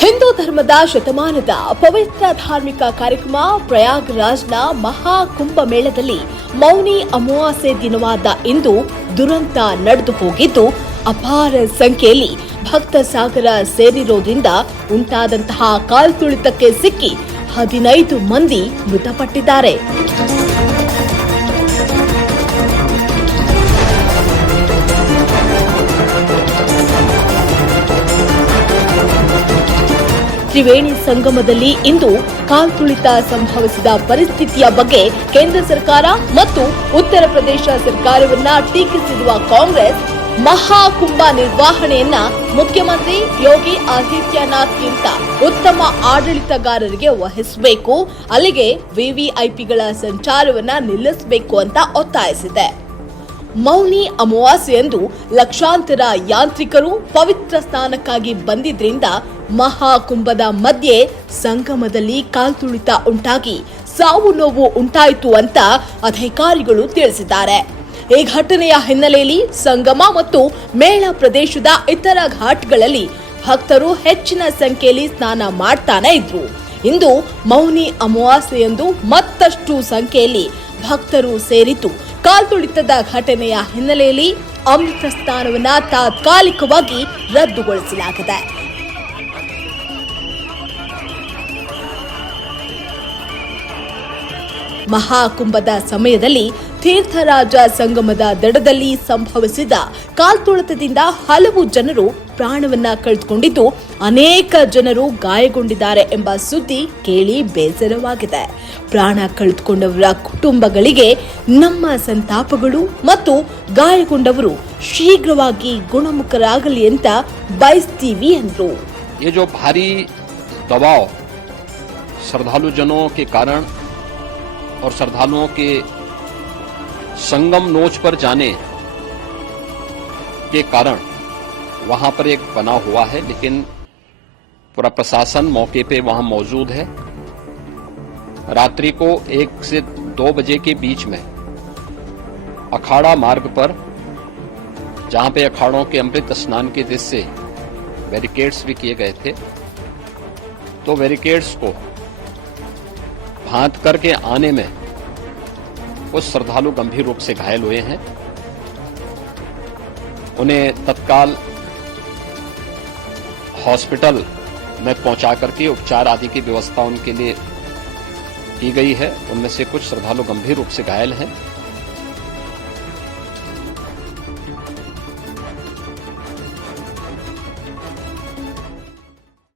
ಹಿಂದೂ ಧರ್ಮದ ಶತಮಾನದ ಪವಿತ್ರ ಧಾರ್ಮಿಕ ಕಾರ್ಯಕ್ರಮ ಪ್ರಯಾಗ್ರಾಜ್ನ ಮಹಾ ಕುಂಭಮೇಳದಲ್ಲಿ ಮೌನಿ ಅಮಾವಾಸ್ಯೆ ದಿನವಾದ ಇಂದು ದುರಂತ ನಡೆದು ಹೋಗಿದ್ದು, ಅಪಾರ ಸಂಖ್ಯೆಯಲ್ಲಿ ಭಕ್ತ ಸಾಗರ ಸೇರಿರೋದ್ರಿಂದ ಉಂಟಾದಂತಹ ಕಾಲ್ತುಳಿತಕ್ಕೆ ಸಿಕ್ಕಿ ಹದಿನೈದು ಮಂದಿ ಮೃತಪಟ್ಟಿದ್ದಾರೆ. ತ್ರಿವೇಣಿ ಸಂಗಮದಲ್ಲಿ ಇಂದು ಕಾಲ್ತುಳಿತ ಸಂಭವಿಸಿದ ಪರಿಸ್ಥಿತಿಯ ಬಗ್ಗೆ ಕೇಂದ್ರ ಸರ್ಕಾರ ಮತ್ತು ಉತ್ತರ ಪ್ರದೇಶ ಸರ್ಕಾರವನ್ನ ಟೀಕಿಸಿರುವ ಕಾಂಗ್ರೆಸ್ ಮಹಾಕುಂಭ ನಿರ್ವಹಣೆಯನ್ನ ಮುಖ್ಯಮಂತ್ರಿ ಯೋಗಿ ಆದಿತ್ಯನಾಥ್ಗಿಂತ ಉತ್ತಮ ಆಡಳಿತಗಾರರಿಗೆ ವಹಿಸಬೇಕು, ಅಲ್ಲಿಗೆ ವಿವಿಐಪಿಗಳ ಸಂಚಾರವನ್ನ ನಿಲ್ಲಿಸಬೇಕು ಅಂತ ಒತ್ತಾಯಿಸಿದೆ. ಮೌನಿ ಅಮಾವಾಸ್ಯೆಯಂದು ಲಕ್ಷಾಂತರ ಯಾಂತ್ರಿಕರು ಪವಿತ್ರ ಸ್ಥಾನಕ್ಕಾಗಿ ಬಂದಿದ್ರಿಂದ ಮಹಾಕುಂಭದ ಮಧ್ಯೆ ಸಂಗಮದಲ್ಲಿ ಕಾಲ್ತುಳಿತ ಉಂಟಾಗಿ ಸಾವು ನೋವು ಉಂಟಾಯಿತು ಅಂತ ಅಧಿಕಾರಿಗಳು ತಿಳಿಸಿದ್ದಾರೆ. ಈ ಘಟನೆಯ ಹಿನ್ನೆಲೆಯಲ್ಲಿ ಸಂಗಮ ಮತ್ತು ಮೇಳ ಪ್ರದೇಶದ ಇತರ ಘಾಟ್ಗಳಲ್ಲಿ ಭಕ್ತರು ಹೆಚ್ಚಿನ ಸಂಖ್ಯೆಯಲ್ಲಿ ಸ್ನಾನ ಮಾಡ್ತಾನೆ ಇದ್ರು. ಇಂದು ಮೌನಿ ಅಮಾವಾಸ್ಯೆಯಂದು ಮತ್ತಷ್ಟು ಸಂಖ್ಯೆಯಲ್ಲಿ ಭಕ್ತರು ಸೇರಿತು ಕಾಲ್ತುಳಿತದ ಘಟನೆಯ ಹಿನ್ನೆಲೆಯಲ್ಲಿ ಅಮೃತ ಸ್ನಾನವನ್ನು ತಾತ್ಕಾಲಿಕವಾಗಿ ರದ್ದುಗೊಳಿಸಲಾಗಿದೆ. ಮಹಾಕುಂಭದ ಸಮಯದಲ್ಲಿ ತೀರ್ಥರಾಜ ಸಂಗಮದ ದಡದಲ್ಲಿ ಸಂಭವಿಸಿದ ಕಾಲ್ತುಳಿತದಿಂದ ಹಲವು ಜನರು ಪ್ರಾಣವನ್ನ ಕಳೆದುಕೊಂಡಿದ್ದು ಅನೇಕ ಜನರು ಗಾಯಗೊಂಡಿದ್ದಾರೆ ಎಂಬ ಸುದ್ದಿ ಕೇಳಿ ಬೇಸರವಾಗಿದೆ ಪ್ರಾಣ ಕಳೆದುಕೊಂಡವರ ಕುಟುಂಬಗಳಿಗೆ ನಮ್ಮ ಸಂತಾಪಗಳು ಮತ್ತು ಗಾಯಗೊಂಡವರು ಶೀಘ್ರವಾಗಿ ಗುಣಮುಖರಾಗಲಿ ಅಂತ ಬಯಸ್ತೀವಿ ಎಂದರು ये जो भारी दबाव श्रद्धालु जनों के कारण और श्रद्धालुओं के संगम नोच पर जाने के कारण वहाँ पर एक बना हुआ है, लेकिन पूरा प्रशासन मौके पे वहाँ मौजूद है। रात्रि को एक से दो बजे के बीच में अखाड़ा मार्ग पर, जहाँ पे अखाड़ों के अमृत स्नान के दृश्य बैरिकेड्स भी किए गए थे तो बैरिकेड्स को भांत करके आने में कुछ श्रद्धालु गंभीर रूप से घायल हुए हैं। उन्हें तत्काल हॉस्पिटल में पहुँचा करके उपचार आदि की व्यवस्था उनके लिए की गई है। उनमें से कुछ श्रद्धालु गंभीर रूप से घायल हैं।